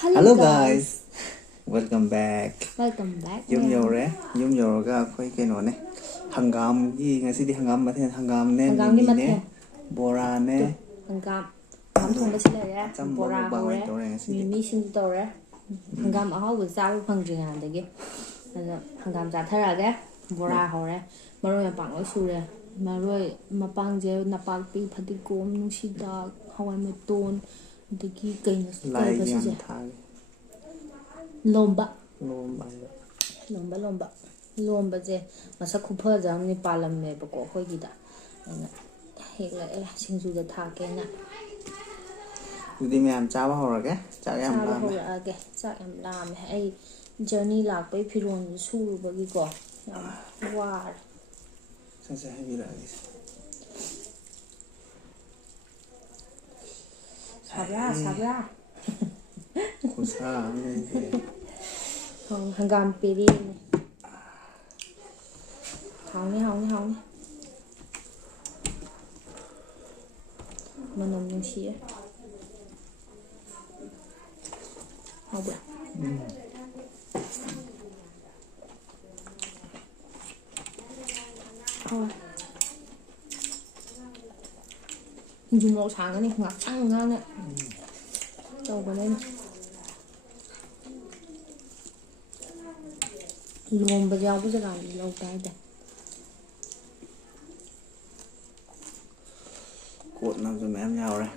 Hello guys, welcome back. Welcome back. Yum yore, yum yoraga akhoi kenone. Hangam gi ngasidi hangam mathen hangam ne Hangam gi mimi ne mathen. bora ne Hangam thong basi lare. Bora hore. Mimi sin tore. Hangam ahau zabu phangring andagi. Hangam jatharaga bora hore. Maroi mapang loi sure. Maroi mapang je napakpi phadigom nungsida hawai maton dagi kaina lai basi yam je. thag. Lomba. Lomba. Lomba je masak khupha ni palam me bako khoi gi da. Hekla singju da thake na. Udi me am chawa horage, chak yam Chaba lam. horage, chak yam lam. Ai journey lakpai phiron su bagi ko. Yam war. Sanse heavy ragis. Sabra. Kusa ne. Hangam peri. Hauni. Manam nungsi. Hauba. Dùng màu sáng cái này ngọt ăn ngon đấy. Đâu vào đây. Lùm bây giờ làm lâu cái đây. Cuộn làm rồi em nhau đây.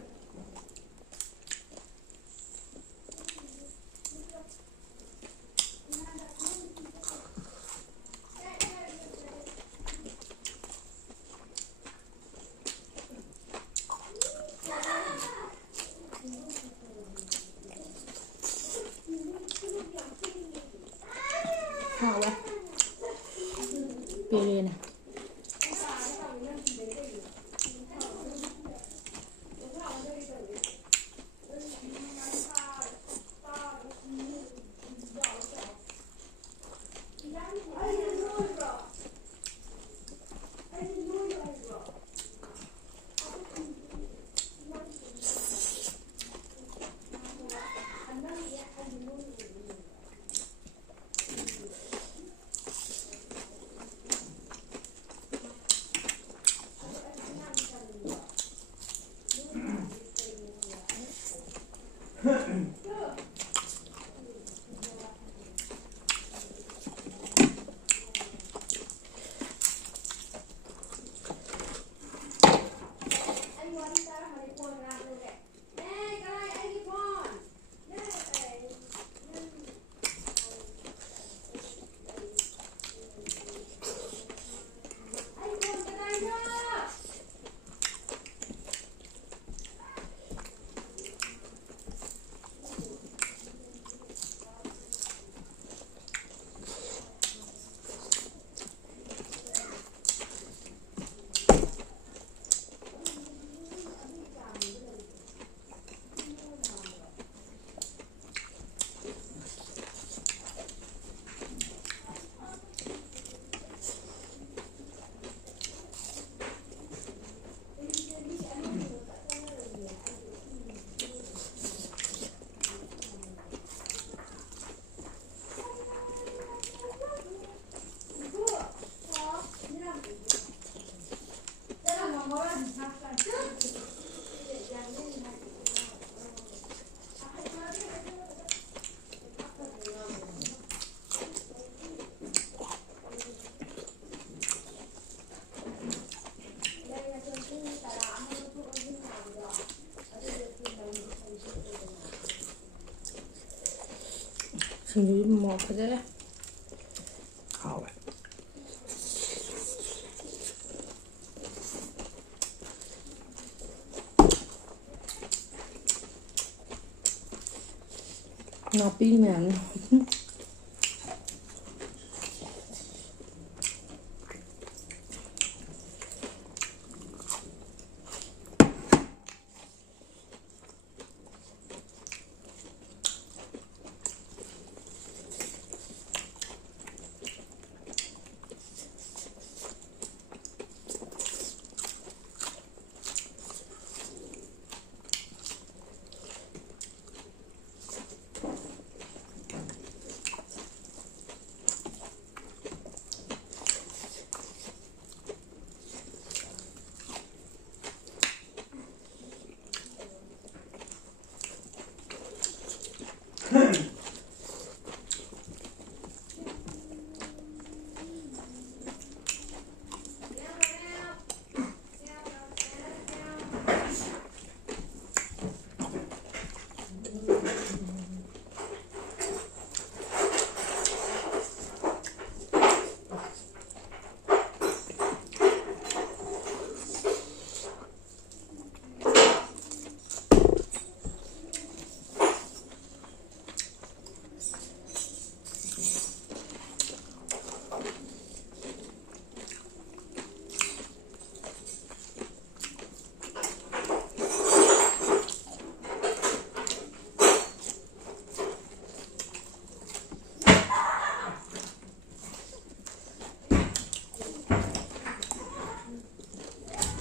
Hào quá. Pere này. Singju mau apa deh? Hào vậy. Ngopi men.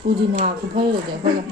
우디나 급하게 돼. 그래.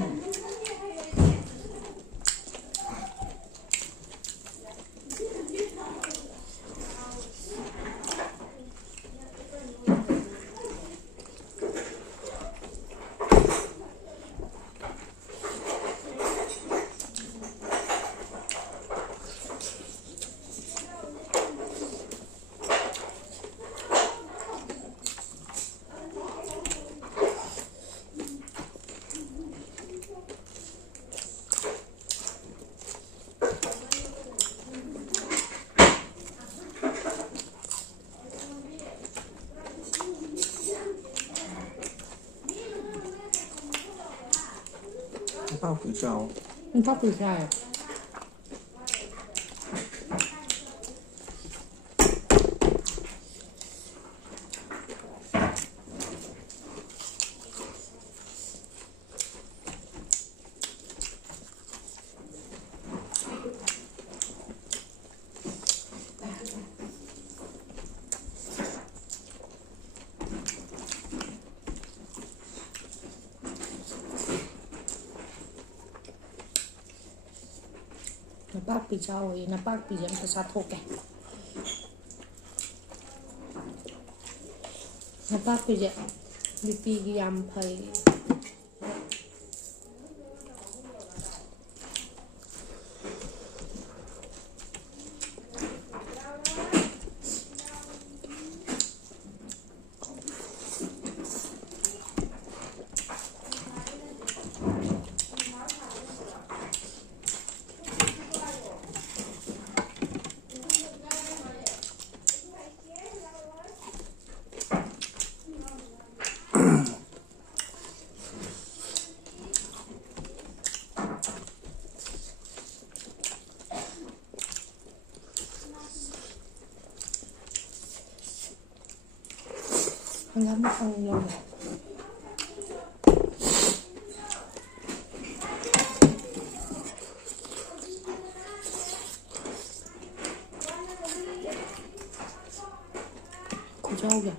밥不着， 밥 불사요. bác bị cháu ấy là bác bị em phải sát thô kẻ là bác bị em bị em phải ngắm ăn luôn này. Cô trâu kìa.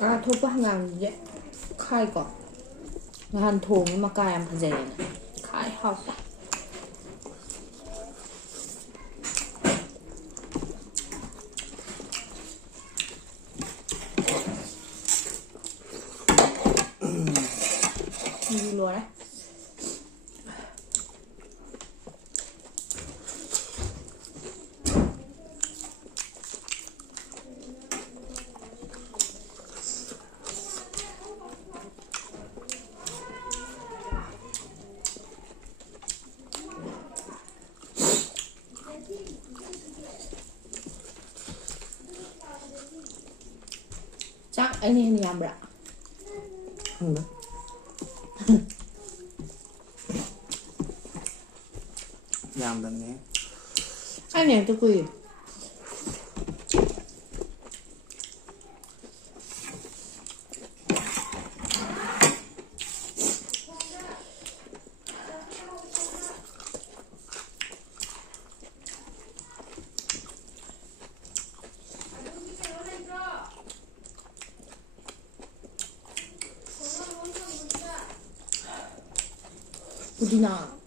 아, 도박 한 이제 카이거 한 통이 막 가야 하잖아. 카이 하고. 이리 놓아라. chắc anh em làm ra không đấy làm lần này anh em tôi quỳ 부디나